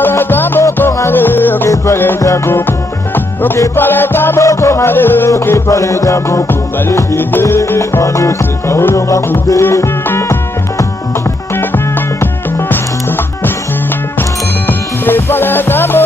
para tambo con ale, ok para tambo. Ok para tambo con ale, ok para tambo con ale, dide, anu se paulo ngakude. Ok para tambo.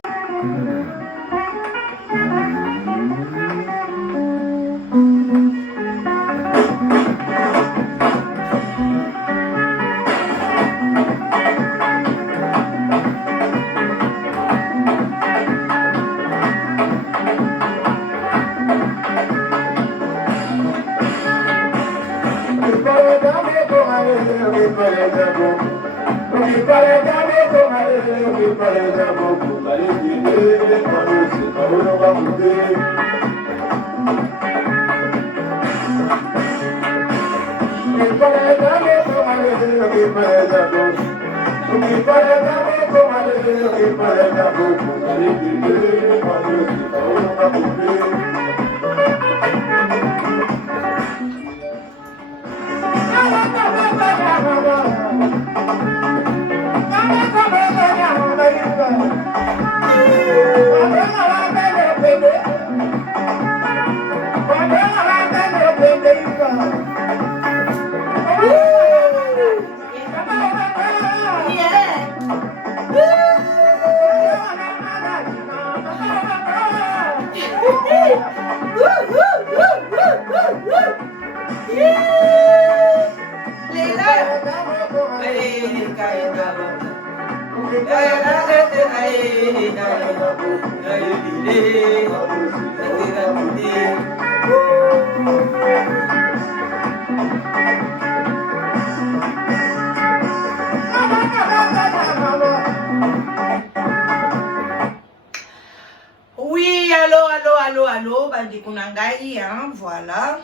Oui, allô, bandi kunangai, hein, voilà.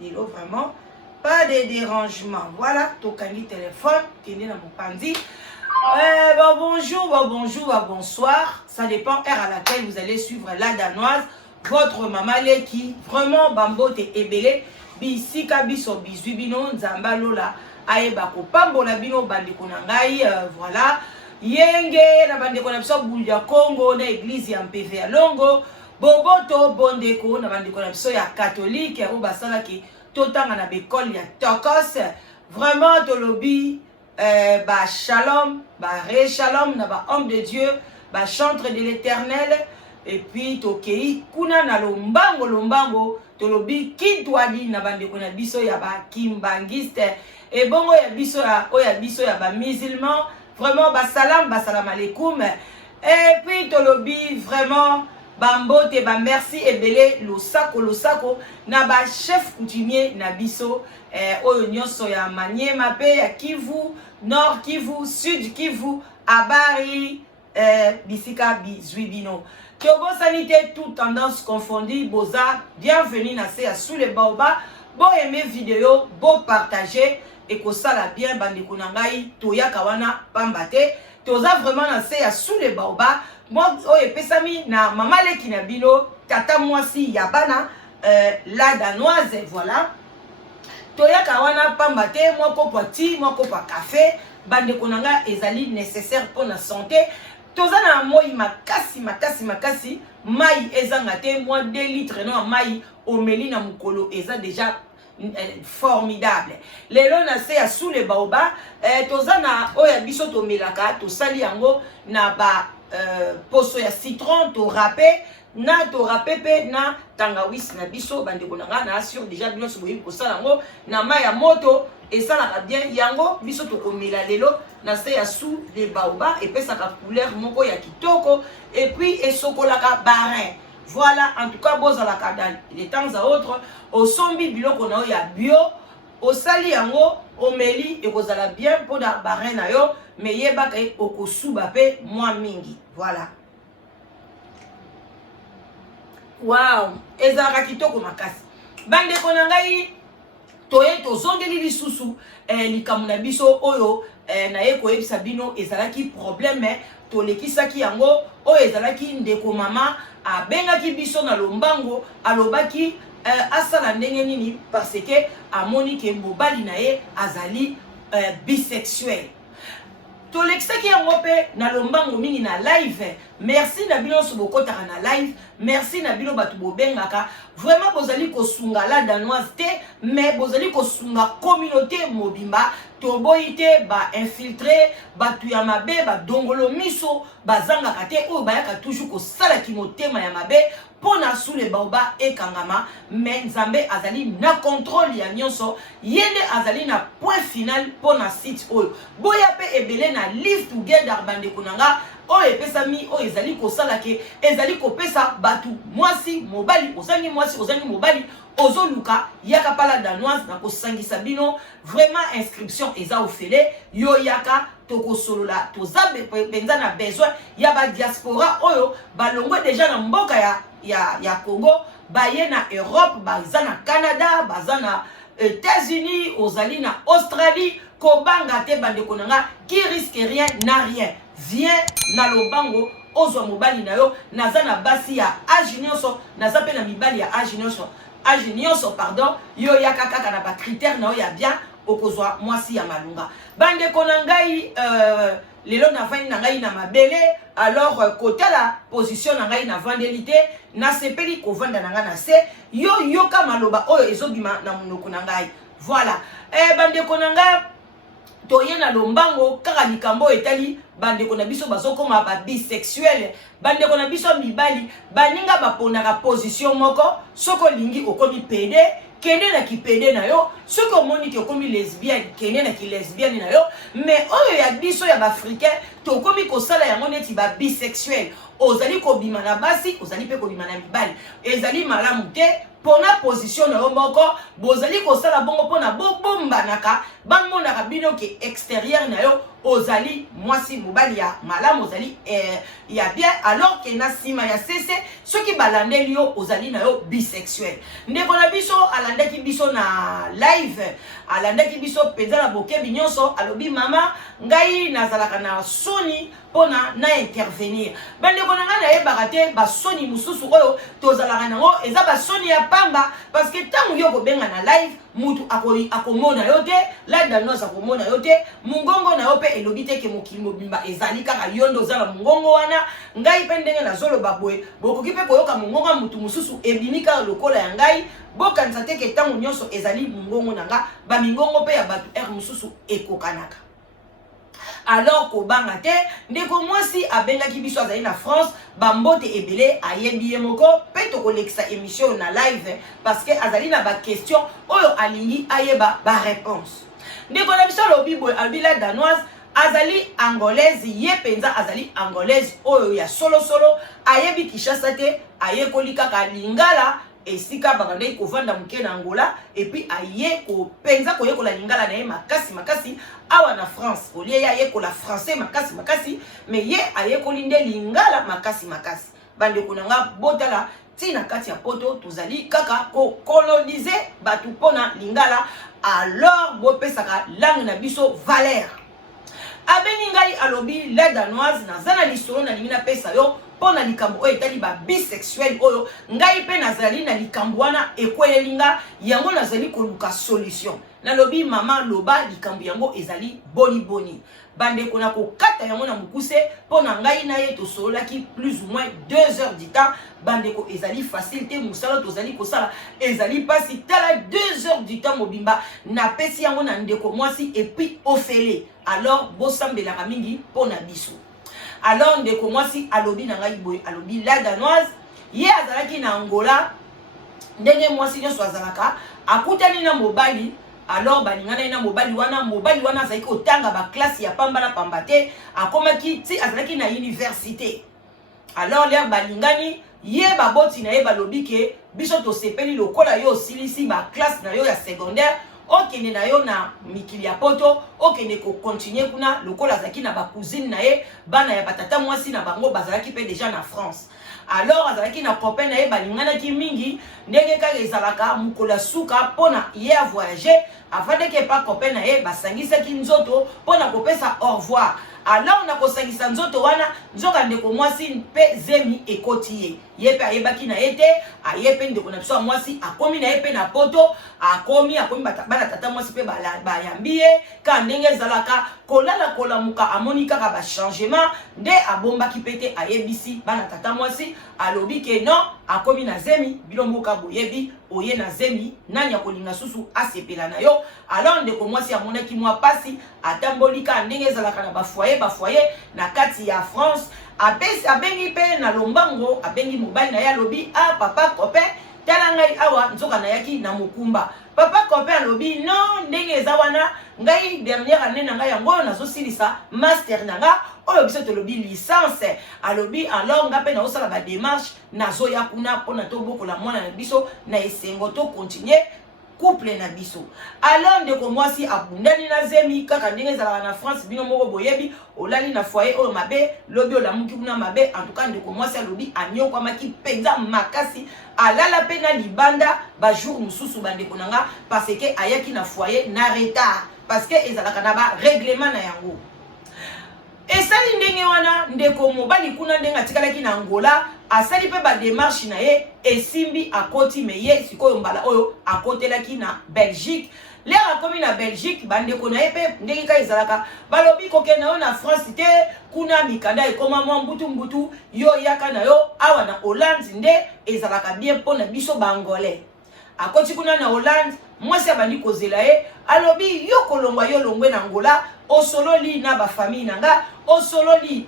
Hello, vraiment. Pas de dérangement. Voilà, tokani téléphone, qui est dans mon pandi. Bonjour, bonsoir. Ça dépend heure à laquelle vous allez suivre la danoise. Votre maman qui vraiment bambote ebele. Bisika biso bizuibino nzamba lola. Aeba ko pambola bino bandi kunangai, voilà. Yenge na bande ko na biso buya Congo na église ya MPV ya Longo boboto bondeko na bande ko na biso ya catholique o basala ki totanga na bekol ya Tokos vraiment to lobby ba shalom ba re shalom na ba homme de Dieu ba chantre de l'Éternel et puis tokei kuna na lombango to lobby kitwadi na bande ko na biso ya ba kimbangiste et bongo ya biso ya ba musulman. Vraiment, salam alaikum. Et puis, Tolobi, vraiment, bambote, merci, et belé, lo sako, na ba chef coutumier, na biso, oyo soya manye mape, ya Kivu, Nord Kivu, Sud Kivu, Abari, bisika bizuibino. Kyobo sanité, toute tendance confondue, boza, bienvenue, na se sous les baobas, bon aimer vidéo, bon partager. Et que ça la bien bande kunangai toya kawana pambate toza vraiment na se ya sous les baobas moi oye pesami na mama leki na bino tata mwasi ya bana la danoise voilà toya kawana pambate moi ko poti moi ko pa café bande kunanga ezali nécessaire pour la santé toza na moi makasi mai ezanga te moi 2 litres no mai omeli na mukolo eza déjà formidable. Les lots na se ya sous les baobas tozana oya biso to melaka to sali yango na ba poso ya citron to râpé pe na tangawis na biso bande konanga na assure déjà bino so boyi ko sala yango na mai ya moto et ça la bien yango biso to komela lelo na se ya sous les baobas et pe sa couleur moko ya kitoko et puis et sokolaka barin. Voilà, en tout cas, boza la kadal. De temps à autre, au sombi biloko na ya bio, au sali yango, au meli, et boza la bien pour da barena yo, mais yeba kay okosuba pe moi mingi. Voilà. Wow, ezara kitoko makasi. Bande konangai, toye to zongeli lisusu, likamuna biso oyo, na ye koyebisa bino ezalaki problème, to lekisaki yango, o ezalaki ndeko mama, a bengaki biso na lombango alobaki asala ndenge nini parce que amoni ke mobali na ye azali bisexuel tolekisaki yango mpe na lombango mingi na live. Merci na bino so bokotaka na live, merci na bino batu bobengaka. Vraiment bozali kosunga la danoise te, mais bozali kosunga communauté mobimba. Toboyi te ba infiltré, batu ya mabe, ba dongolo miso, bazangaka te oyo bayaka toujours kosala ki motema ya mabe pona sous le baoba e kangama. Mais Nzambe azali na contrôle ya nyonso, yende azali na point final pona site oyo. Boya pe ebele na live together bande konanga oyo epesami oyo ezali kosala ke ezali kopesa batu mwasi mobali ozangi mwasi ozangi mobali ozoluka yaka pala danoise na kosangisa bino. Vraiment inscription eza ofele yo yaka tokosolola tozabe penza na besoin ya ba diaspora oyo balongwe déjà na mboka ya Congo baye na Europe baza na Canada baza na États-Unis ozali na Australie kobanga te bande konanga qui risque rien n'a rien. Viens na lobango ozwa mobali na yo naza na basi ya age nyonso naza pe na mibali ya age nyonso pardon yo yaka kaka na ba critère na yo ya bien okozwa mwasi ya malunga. Bande konangai lelo na vandi na ngai na mabele alors côté la position na ngai na vandelité na sepeli kovanda na nga na se yo yoka maloba oyo ezobima na munoko na ngai. Voilà bande konanga toye na lombango kaka likambo etali bandeko na biso bazokoma ba bisexuel bandeko na biso mibali baninga baponaka position moko soko lingi okomi pede kende na kipede na yo soko omoni ki okomi lesbienne kende na ki lesbienne na yo. Mais oyo ya biso ya bafricain tokomi kosala yango neti ba bisexuel ozali kobima na basi ozali pe kobima na mibali ezali malamu te pona position na yo moko bozali kosala bongo pona bobombanaka bamonaka bino ke extérieur na yo ozali mwasi mobali ya malamu ozali ya bien alors que na sima ya sese soki balandeli yo ozali na yo bisexuel. Ndeko na biso alandaki biso na live alandaki biso penza na bokebi nyonso alobi mama ngai nazalaka na soni pona na intervenir. Bandeko na nga na yebaka te basoni mususu oyo tozalaka nango eza basoni ya pamba parce que tango yo kobenga na live mutu akomona yo te la danoise akomona yo te mungongo na yo pe elobi te ke mokili mobimba ezali kaka yondo ozala mungongo wana ngai pe ndenge nazoloba boye bokoki pe koyoka mungongo mutu mususu ebimi kaka lokola ya ngai bokanisa te ke tango nyonso ezali mungongo na nga bamingongo pe ya batu mususu ekokanaka. Alors kobanga te ndeko mwasi abengaki biso azali na France bambote ebele ayebi ye moko pe tokolekisa émission na live parce que azali na ba question oyo alingi ayeba ba réponse. Ndeko na biso lobi boy albila danoise azali angolaise ye penza azali angolaise oyo ya solo ayebi Kinshasa te ayekoli kaka lingala esika bakandai kovanda muke na Angola et puis aye ko penza koyekola lingala na ye makasi awa na France olie ya yekola français makasi mais ye ayekoli nde lingala makasi bande konanga botala tina kati ya poto tozali kaka ko coloniser batu pona lingala alors bopesaka langue na biso valeur. Abengi ngai alobi la danoise nazana lisolo na lingina pesa yo pona likambo oyo etali ba bisexuel oyo ngai pe nazali na likambo wana ekweyelinga yango nazali koluka solution nalobi mama loba likambo yango ezali boni bande kona kokata yango na mukuse pona ngai na ye tosololaki plus ou moins 2 heures du temps bande ko ezali facile te musala tozali kosala ezali pasi tala 2 heures du temps mobimba na pesi yango na ndeko mwasi et puis ofele alors bosambelaka mingi pona biso. Alors ndeko mwasi alobi na ngai boy alobi la danoise ye azalaki na Angola ndenge mwasi nyonso azalaka akutani na mobali alors balingana na mobali wana azalaki kotanga ba classe ya pamba na pamba te akomaki ti azalaki na université alors l'air balingani ye baboti na ye balobi ke biso to sepeli lokola yo silisi ba classe na yo ya secondaire okende na yo na mikili ya poto okende ko continuer kuna lokola azalaki na ba cousine na ye bana ya batata mwasi na bango bazalaki pe déjà na France. Alors azalaki na copain na ye balinganaki mingi ndenge kaka ezalaka mukola suka pona ye a voyager avant que pas copain na ye basangisaki nzoto pona kopesa au revoir. alors na kosangisa nzoto wana nzoka ndeko mwasi mpe zemi ekoti ye ye pe ayebaki na ye te aye pe ndeko na biso mwasi akomi na ye pe na poto akomi bana tata mwasi pe bayambi ye ka ndenge ezalaka kolala kolamuka amoni kaka bachangement nde abombaki pe te ayebisi bana tata mwasi alobi ke non akomi na zemi bilomboka boyebi oye na zemi nani akolinga susu asepela na yo alors ndeko mwasi amonaki mwa pasi atambolika ndenge ezalaka na bafoyer na kati ya France abengi pe na lombango abengi mobali na ye alobi papa copain tala ngai awa nzoka na yaki na mokumba papa copain alobi non ndenge eza wana ngai dernière année na ngai yango nazosilisa master na nga oyo biso tolobi licence alobi alors nga pe na osala ba démarche nazoya kuna mpona tobokola mwana na biso na esengo to continuer couple na biso alors ndeko mwasi abundani na zemi kaka ndenge ezalaka na France bino moko boyebi olali na foyer oyo mabe lobi olamuki kuna mabe en tout cas ndeko mwasi alobi anyokwamaki mpenza makasi alala pe na libanda bajour mosusu bandeko na nga parce que ayaki na foyer na retard parce que ezalaka na ba règlement na yango esali ndenge wana ndeko mobali kuna ndenge atikalaki na Angola asali pe ba démarche na ye esimbi akoti me ye sikoyo mbala oyo akotelaki na Belgique lero akomi na Belgique bandeko na ye pe ndenge ka ezalaka balobi kokende na yo na France te kuna mikanda ekoma mwa mbutu yo yaka na yo awa na Hollande nde ezalaka bien mpona biso bangolais akoti kuna na Hollande mwasi abandi kozela ye alobi yo kolongwa yo longwe na Angola osololi na bafamille na nga osololi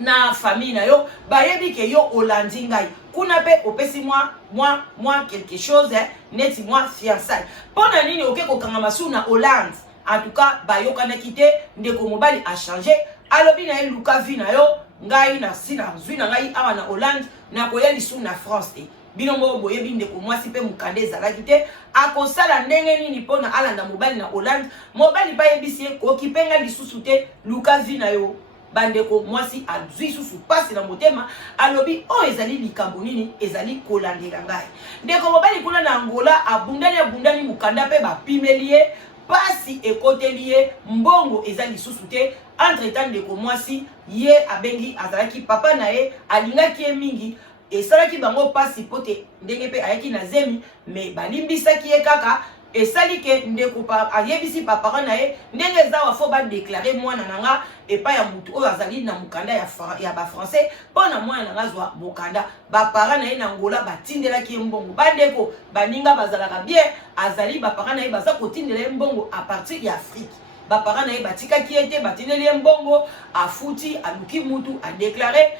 na famille na yo bayebi ke yo olandi ngai kuna pe opesi moi quelque chose neti moi fiançailles pona nini oke kokanga masu na Hollande en tout cas bayokanaki te ndeko mobali a changé alobi na ye luka vi na yo ngai na sina zwi na ngai awa na Hollande na koya lisu na France te bino moko boyebi ndeko mwasi pe mukande ezalaki te akosala ndenge nini mpona alanda mobali na Hollande mobali bayebisi ye koki mpe ngai lisusu te luka vi na yo bandeko mwasi azwi susu pasi na motema alobi oyo ezali likambo nini ezali kolandela ngai ndeko mobali kuna na Angola abundani mukanda pe bapimeli ye pasi ekoteli ye mbongo ezali lisusu te entre temps ndeko mwasi ye abengi azalaki papa na ye alingaki ye mingi esalaki bango pasi pote ndenge pe ayaki na zemi me balimbisaki ye kaka esali ke ndeko ayebisi papa na ye ndenge ezawa fo badeklare mwana na nga epai ya mutu oyo azali na mukanda ya bafrançais mpona mwana na nga zwa mokanda bapara na ye na Angola batindelaki ye mbongo bandeko baninga bazalaka bien azali bapara na ye baza kotindela ye mbongo a partir ya Afrique bapara na ye batikaki ye te batindeli ye mbongo afuti aluki mutu adeklare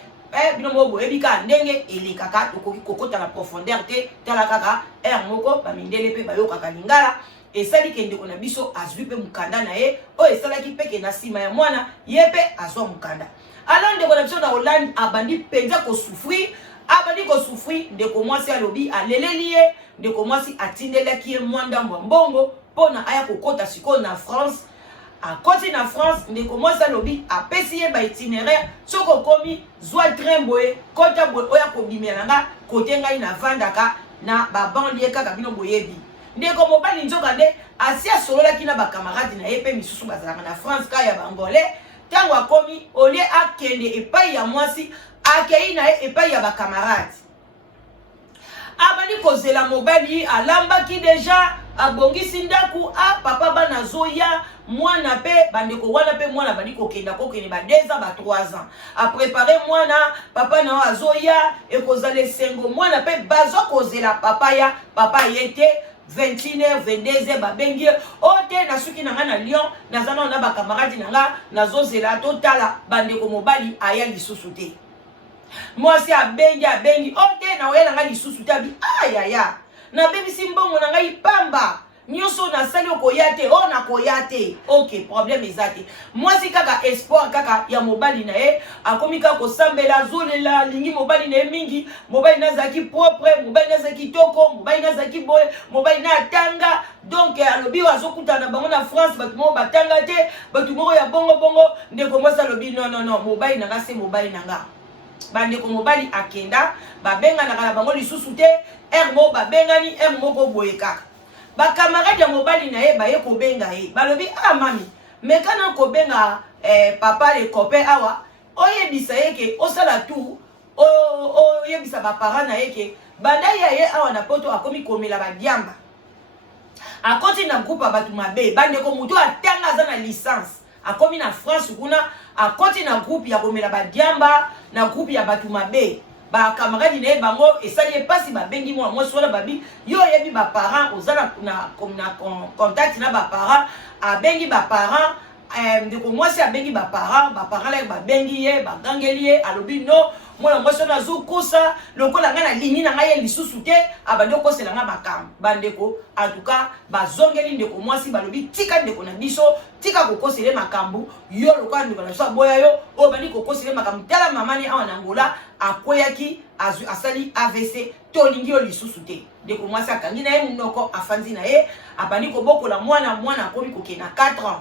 bino moko boyebi ka ndenge elekaka tokoki kokota na profondeur te tala kaka moko bamindele pe bayokaka lingala esali ke ndeko na biso azwi pe mukanda na ye oyo esalaki peke na nsima ya mwana ye pe azwa mukanda alors ndeko na biso na Hollande abandi mpenza kosufri ndeko mwasi alobi aleleli ye ndeko mwasi atindelaki ye mwa ndambo ya mbongo mpona aya kokota sikoyo na France akoti na France ndeko mwasi alobi apesi ye ba itinéraire soko komi zwa train boye kota boye oya kobimela nga kote ngai na vandaka na babanlie kaka bino boyebi ndeko mobali nzoka nde asi asololaki na bakamaradi na ye pe misusu bazalaka na France ka ya bangolais ntango akomi olie akende epai ya mwasi akei na ye epai ya bakamaradi abandi kozela mobali alambaki deja abongisi ndaku papa bana zoya mwana pe bandeko wana pe mwana bandi kokenda ba 2 ans ba 3 ans a préparer mwana papa na azoya ekozala sengo mwana pe bazo kozela papa yete 21h 22h babengi ote na suki na nga na Lyon nazana na ba camarade na nga nazozela totala bandeko mobali aya lisusu te mwasi abengi ote na oyela nga lisusu te abi ayaya na bebisi mbongo na ngai pamba nyoso na sali okoyate na koyate ok problème ezate mwasi kaka espoir kaka ya mobali na ye akomi kaka kosambela zolela lingi mobali na ye mingi mobali nazaki propre mobali nazaki toko mobali nazaki boye mobali na tanga donc alobi azokutana bango na France batu mo batanga te batu moko ya bongo ndeko mwasi alobi non mobali na nga se mobali na nga bandeko mobali akenda babenga na bango lisusu te mo babengani moko boye kaka ba camarade ya mobali na ye baye kobenga ye balobi mami mekana kobenga papa les copains awa oyebisa yeke osala tout oyebisa ba parents na yeke banda ye awa na poto akomi komela ba diamba akoti na groupe abatu mabe bande ko mutu atanga za na licence akomi na France kuna akoti na groupe ya komela ba diamba na groupe ya batu mabe ba camarade na bango esali pasi ba bengi mo mo sola babi yo yebi ba parents ozala na contact na ba parents abengi ba parents ndeko mwasi abengi ba parents la ba bengi ye ba gangeli ye alobi no mwana mwasi na zukusa lokola nga na lini na ngaye lisusu te abandi okosela nga makambo bandeko en tout cas bazongeli ndeko mwasi balobi tika ndeko na biso tika kokosele makambo yo lokola ndeko na biso boya yo o bandi kokosele makambo tala mamani awa na Angola akweyaki asali AVC tolingi yo lisusu te ndeko mwasi akangi na ye munoko afanzi na ye abandi kobokola mwana akomi kokena 4 ans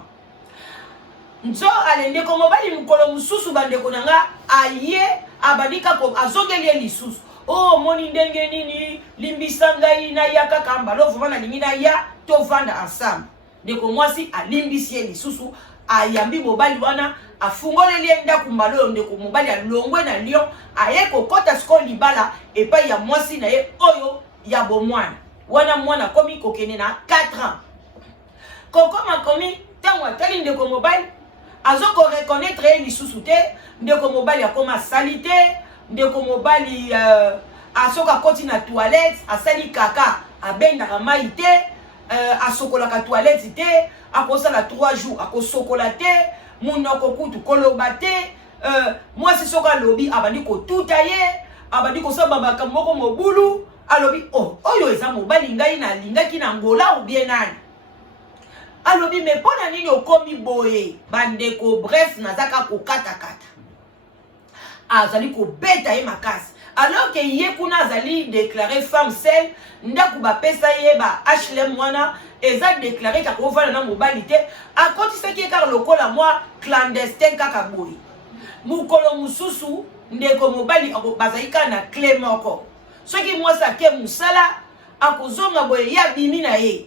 nzo alende ko mobali mukolo mususu bandeko nanga aye abadika ko azongeli lisusu oh moni ndenge nini limbisa ngai na yaka kamba lo voma na lingi na ya to vanda ensemble ndeko mwasi alimbisi lisusu ayambi mobali wana afungoleli ndako mbalo ndeko mobali alongwe na lion aye ko kota sko libala epai ya mwasi na ye oyo ya bomwana wana mwana komi kokene na 4 ans kokoma komi tango atali ndeko mobali azoko reconnaître lisusu te ndeko mobali akoma salite ndeko mobali asoka koti na toilette asali kaka abendaka mai te asokolaka toilette te akosala 3 jours akosokola te munoko kutu koloba te mwasi soka alobi abandi kotuta ye abandi kosaba makambo moko mobulu alobi oh oyo eza mobali ngai nalingaki na Angola ou bien nani alobi me pona nini okomi boye bandeko bref nazaka kokatakata azali kobeta ye makasi alors que ye kuna azali déclaré femme seule ndaku bapesa ye ba HLM wana eza déclaré ka kovana na mobali te akotisaki kaka lokola mwa clandestin kaka boye mukolo mususu ndeko mobali bazalika na clé moko soki mwasi ake musala akozonga boye ya bimi na ye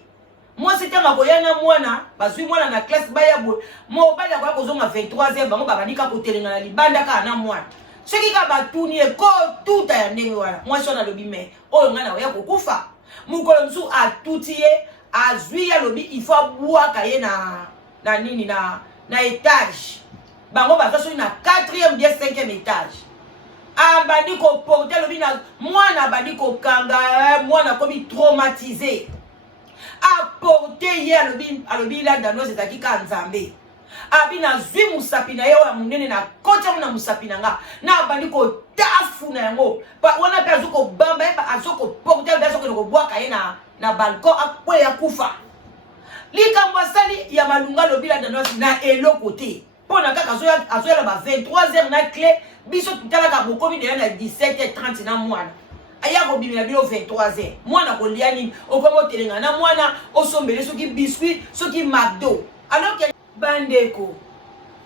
mwasi tanga koyana mwana bazwi mwana na classe baya boye mobali akoya kozonga 23h bango babandika kotelenga na libanda kaka na mwana soki ka batuni eko tuta ya ndenge wana mwasi wana alobi me oyo nga na oya kokufa mukolo musu atuti ye azwi ya lobi ifo abwaka ye na nini na étage bango baza soki na 4e bien 5e étage abandi koporte alobi na mwana abandi kokanga mwana komi traumatisé aporte ye alobi la danoise ezalaki ka nzambe abi nazwi musapi na ye oyo ya monene na koti yango na musapi na nga na abandi kotafu na yango wana mpe azokobamba ye azokoporte alobi azokende kobwaka ye na balcon akweya kufa likambo asali ya malunga alobi la danoise na eloko te mpo na kaka azoyala ba 23h na clé biso tutalaka bokomi deya na 17h30 na mwana aya kobimela bino 23h mwana kolia nini okomi otelenga na mwana osombele soki biscuit soki McDo alors que bandeko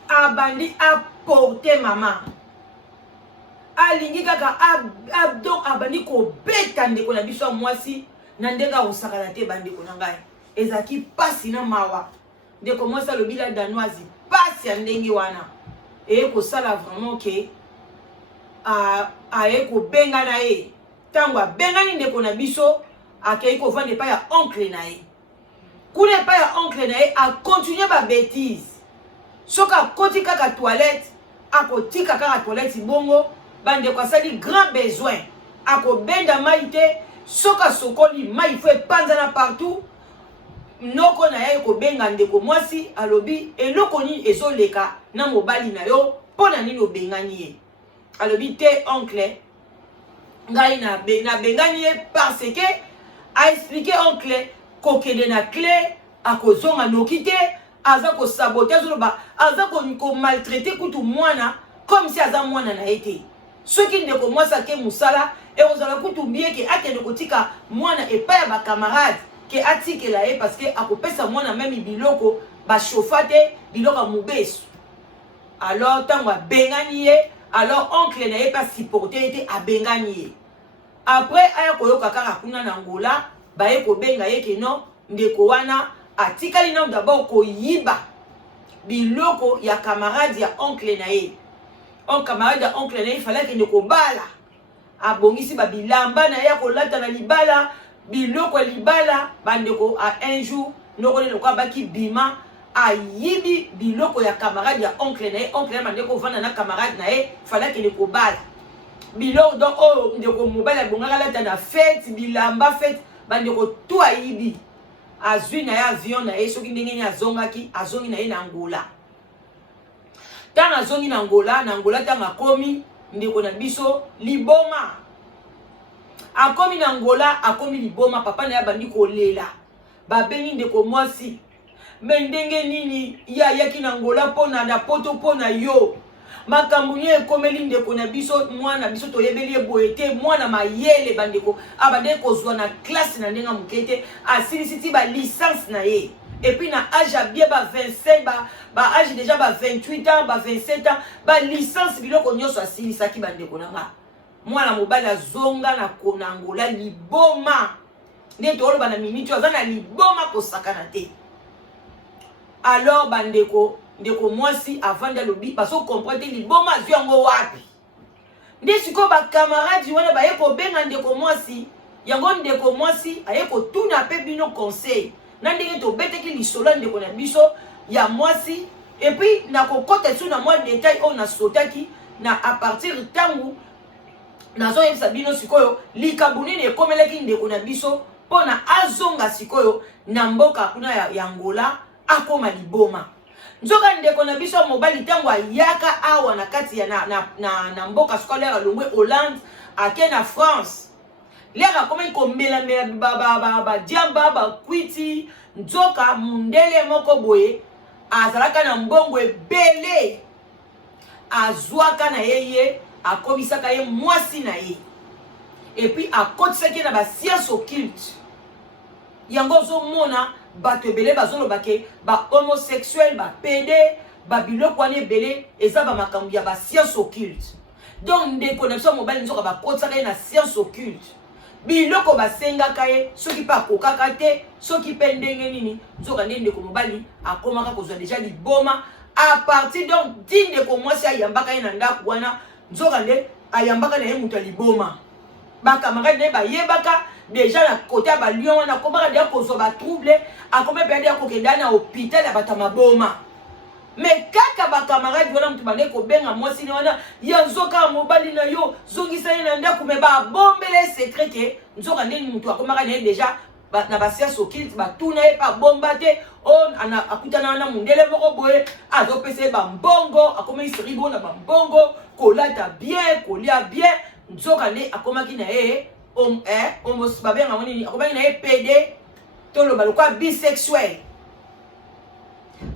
abandi aporte mama alingi kaka abdo abandi kobeta ndeko na biso mwasi na ndenge akosakana te bandeko na ngai ezalaki pasi na mawa ndeko mwasi alobi la danoise pasi ya ndenge wana eye kosala vraiment ke aye kobenga na ye ntango abengani ndeko na biso akei kovanda epai ya oncle na ye kuna epai ya oncle na ye akontinue babétise soki akoti kaka toilette akotika kaka toilette bongo bandeko asali grand besoin akobenda mai te soki asokoli mai fo epanzana partout noko na ye kobenga ndeko mwasi alobi eloko nini ezoleka na mobali na yo mpo na nini obengani ye alobi te oncle ngai nabengani ye parce que aexplike oncle kokende na clé akozonga noki te aza kosabote azoloba aza komaltraite kutu mwana comme si aza mwana na ye te soki ndeko mwasi ake mosala ekozala kutu bie ke akende kotika mwana epai ya bakamarade ke atikela ye parce que akopesa mwana meme biloko bashofa te biloko ya mobesu alors ntango abengani ye alors oncle na ye pa supporte ye te abengani ye après aya koyoka kaka kuna na Angola baye kobenga ye ke non ndeko wana atikali na d'abord koyiba biloko ya camarade ya oncle na ye. On camarade ya oncle na ye fallait que ndeko bala abongisi ba bilamba na ya kolata na libala biloko libala bandeko a un jour noko le kwa baki bima ayibi biloko ya camarade ya oncle na ye. Oncle na bandeko vanda na camarade na ye fallait que ndeko bala biloko donc oh ndeko mobala bongaka lata na fête bilamba fête bandeko tout ayibi azwi na ya avion na ye soki ndenge ni azongaki azongi na ye na Angola. Tanga azongi na Angola tanga akomi ndeko na biso liboma. Akomi na Angola akomi liboma papa na ya bandi kolela. Babengi ndeko mwasi. Me ndenge nini ya yaki na Angola pona na poto pona yo. Makambo nye ekomeli ndeko na biso mwana biso toyebeli eboyete mwana mayele bandeko abande kozwa na classe na ndenga mukete asilisiti ba licence na ye. Et puis na âge bien ba 25 ba âge déjà ba 28 ans ba 27 ans ba licence biloko nyonso asilisaki bandeko nanga. Mwana mobali azonga na Angola liboma. Nde toloba na minute azana liboma kosakana te. Alors bandeko ndeko mwasi avant de lobi parce qu'on comprend te liboma azwi yango wapi. Nde siko ba camarade wana ba yeko benga ndeko mwasi yango ndeko mwasi ayeko tuna pe bino conseil. Nandenge to beteki lisolo ndeko na biso ya mwasi et puis na kokota su na moi détail on a sotaki na à partir tangu nazo yebisa bino sikoyo likabuni ne komeleki ndeko na biso pona azonga sikoyo na mboka kuna ya Angola akoma liboma. Nzoka ndeko na biso mobali tangu ayaka awa na kati ya na mboka scolaire longwe Hollande ake na France. Lera comme kombela ba diamba ba kwiti nzoka mundele moko boye azalaka na mbongo ebele azwaka na yeye akobisaka ye mwasi na ye et puis akotisaki na ba science occulte yango zo mona bato ebele bazolobake ba homosexuel ba PD ba biloko wana ebele eza ba makambo ya ba science occulte. Donc ndeko na biso mobali nzoka bakotisaka ye na science occulte biloko basengaka ye soki pa kokaka te soki pe ndenge nini nzoka ndeko mobali akomaka kozwa déjà liboma à partir donc dinde ko mwasi ayambaka ye na ndako wana nzoka nde ayambaka na ye muta liboma bakamarade ne bayebaka déjà na côté ba lion wana komaka dia kozwa ba trouble akome pe dia kokenda na hôpital ya batama boma. Mais kaka ba camarade wana mtu bande ko benga mwasi ni wana ya nzoka mobali na yo zongisa ye na ndako me ba bombele secret ke nzoka ndeni mtu akomaka na déjà na ba science occulte ba tuna ye pa bomba te on ana akutana na mundele moko boye azopese ba mbongo akoma isiribo na ba mbongo kolata bien kolia bien nzoka ne akomaki na ye homos ba benga woni akomaki na ye PD to lo ba kwa bisexuel.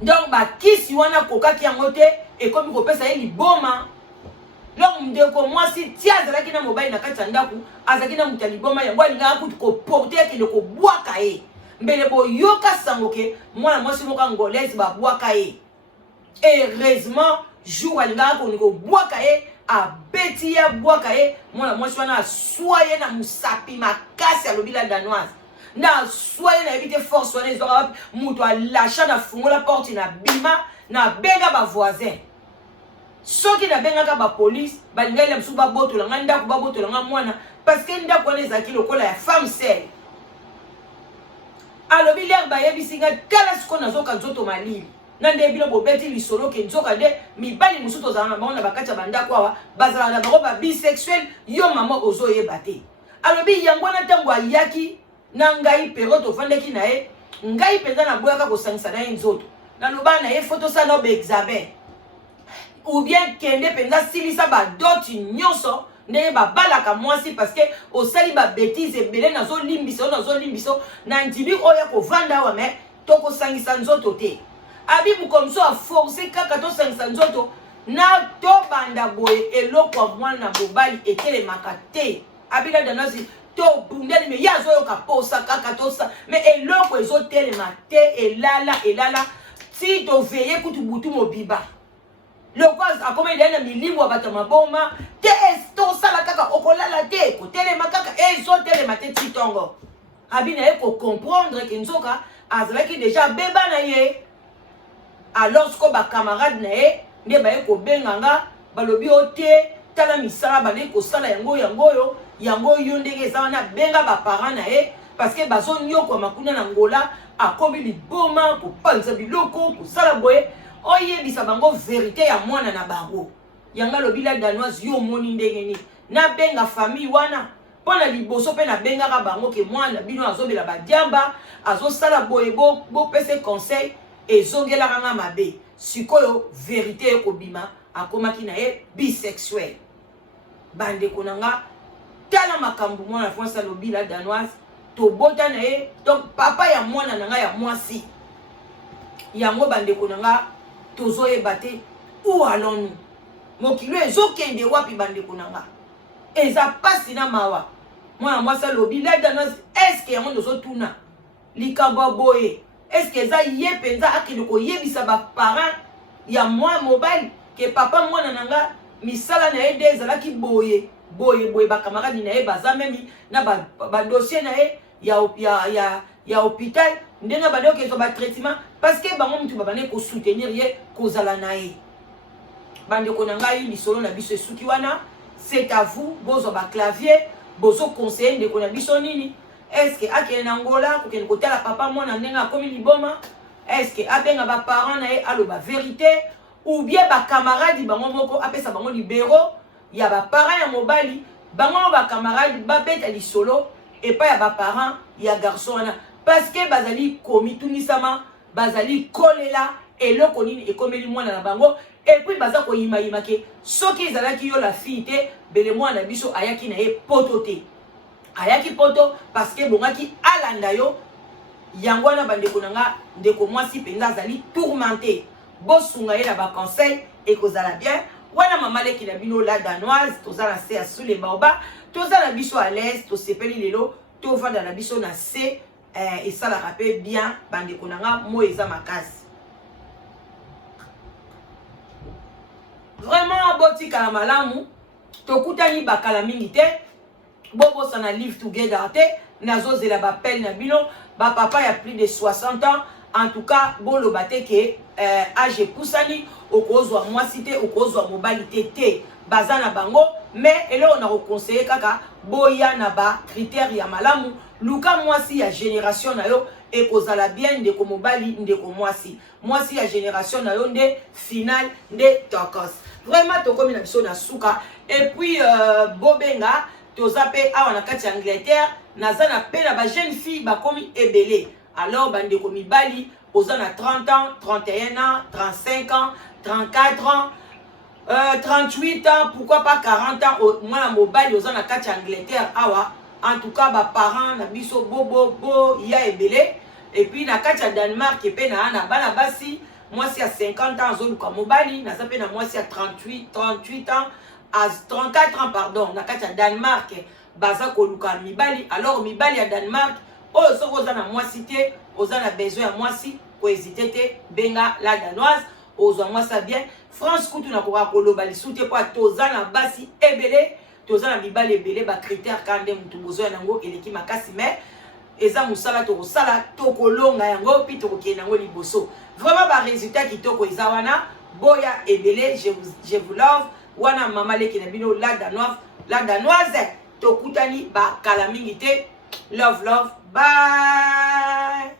Donc ba kisi wana kokaki yango te et comme kopesa ye liboma donc ndeko mwasi tia azalaki na mobali na kati ya ndako azalaki na muta liboma yango alingaka kutu koporte kende kobwaka ye mbele boyoka sango ke mwana mwasi moko angolaise babwaka ye. Heureusement jour alingaka koni kobwaka ye abeti ye abwaka ye mwana mwasi wana aswa ye na musapi makasi alobi la danoise na soye na éviter force wana ezwaka mutu alasha na fungola porte na bima na benga ba voisin soki na bengaka ba police balingai la msuku babotola nga ndako babotola nga mwana parce que ndako wana ezalaki lokola ya femme seule alobi lere bayebisi nga tala siko nazoka nzoto malili na nde bino bobeti lisolo ke nzoka nde mibali mosusu tozala na bango na bakati ya bandako awa bazala na bango ba bisexuel yo mama ozoyeba te alobi yango wana ntango ayaki na ngai pero tovandaki na ye ngai penza na boyaka kosangisa na ye nzoto naloba na ye foto sana obe examen ou bien kende penza silisa badoti nyonso ndenge babalaka mwasi parce que osali babétise ebele nazolimbisa na ndimi oyo kovanda awa me tokosangisa nzoto te abi mukomso aforce kaka tosangisa nzoto na tobanda boye eloko mwana mobali etelemaka te abika danosi to bundeli me yazo yoka posa kaka tosa me eloko ezotelema te elala si to veye kutu butu mobiba loko akoma ndena milimbo bato maboma te esto sala kaka okolala te ko telema kaka ezotelema te titongo abina eko comprendre que nzoka azalaki déjà beba na ye alors que ba camarade na ye nde baye ko benganga balobi ote tala misala bale ko sala yango yo ndenge eza wana benga ba parents na ye parce que bazo nyoko makuna na ngola akomi liboma ko panza biloko ko sala boye oyebisa bango vérité ya mwana na bango yanga lobila danoise yo moni ndenge ni na benga famille wana pona liboso pe na benga ka bango ke mwana bino azobela ba diamba azosala boye bo pese conseil ezongela kanga mabe sikoyo vérité ekobima akomaki na ye bisexuel bande konanga tala makambu mwana fonsa lobila danoise to bota na ye donc papa ya mwana nanga ya mwasi yango bande konanga tozoyeba te où allons-nous mokilo ezokende wapi bande konanga eza pasi na mawa mwana mwasi lobila danoise est-ce que yango tozotuna likambo boye est-ce que eza ye penza akende koyebisa ba parents ya mwa mobile ke papa mwana nanga misala na ye de ezalaki boye ba camarade na ye baza memi na ba dossier na ye ya hôpital ndenge badoki ezo ba traitement parce que bango mutu babane ko soutenir ye kozala na ye bande konanga yi lisolo na biso esuki wana c'est à vous bozo ba clavier bozo conseiller ndeko na biso nini est-ce que akene na ngola kokene kotala papa mwana ndenge akomi liboma est-ce que abenga ba parents na ye aloba vérité ou bien ba camarade bango moko apesa bango libéro ya ba parents ya mobali bango ba camarade ba beta lisolo et pas ya ba parents ya garçon wana parce que bazali komi tunisama bazali kolela eloko nini ekomeli mwana na bango et puis baza ko yima ke soki ezalaki yo la fille te bele mwana biso ayaki na ye poto te ayaki poto parce que bongaki alanda yo yango wana bandeko nanga ndeko mwasi penza azali tourmenté bosunga ye na ba conseil et kozala bien wana mama leki na bino la danoise tozala se ya sous les baoba tozala biso à l'aise to sepeli lelo to vanda na biso na se et ça la rappelle bien bandeko nanga mo eza makasi vraiment botika la malamu tokutani bakala mingi te bobo sana live together te nazozela ba pelle na bino ba papa ya plus de 60 ans en tout cas bolo bateke age pusani okozwa mwasi te okozwa mobali te bazana bango mais elo na conseiller kaka boya na ba critère ya malamu luka mwasi ya génération na yo ekozala bien ndeko mobali ndeko mwasi ya génération na yo nde final nde tokos vraiment tokomi na biso na suka et puis bobenga tozape awa na kati ya Angleterre nazana pe na ba jeune fille bakomi ebele alors bandeko mibali ozana 30 ans 31 ans 35 ans 34 ans 38 ans pourquoi pas 40 ans mwana mobali ozana kati ya Angleterre awa en tout cas ba parents na biso bo ya ebele et puis na kati ya Danemark pe na bana basi mwasi ya 50 ans zoluka mobali na zape na mwasi ya 38 ans à 34 ans pardon na kati ya Danemark baza koluka mibali alors mibali ya Danemark oyo soko ozana mwasi te ozana besoin ya mwasi ko hésiter te benga la danoise ozwa mwasi bien France kutu na koka koloba lisute po tozana basi ebele tozana mibali ebele ba critère kande mutu bozo nango eleki makasi mais eza musala to kosala to kolonga yango pi to kokena ngo liboso vraiment ba résultat kitoko eza wana boya ebele je vous love wana mama leki na bino la danoise to kutani ba kala mingi te love bye.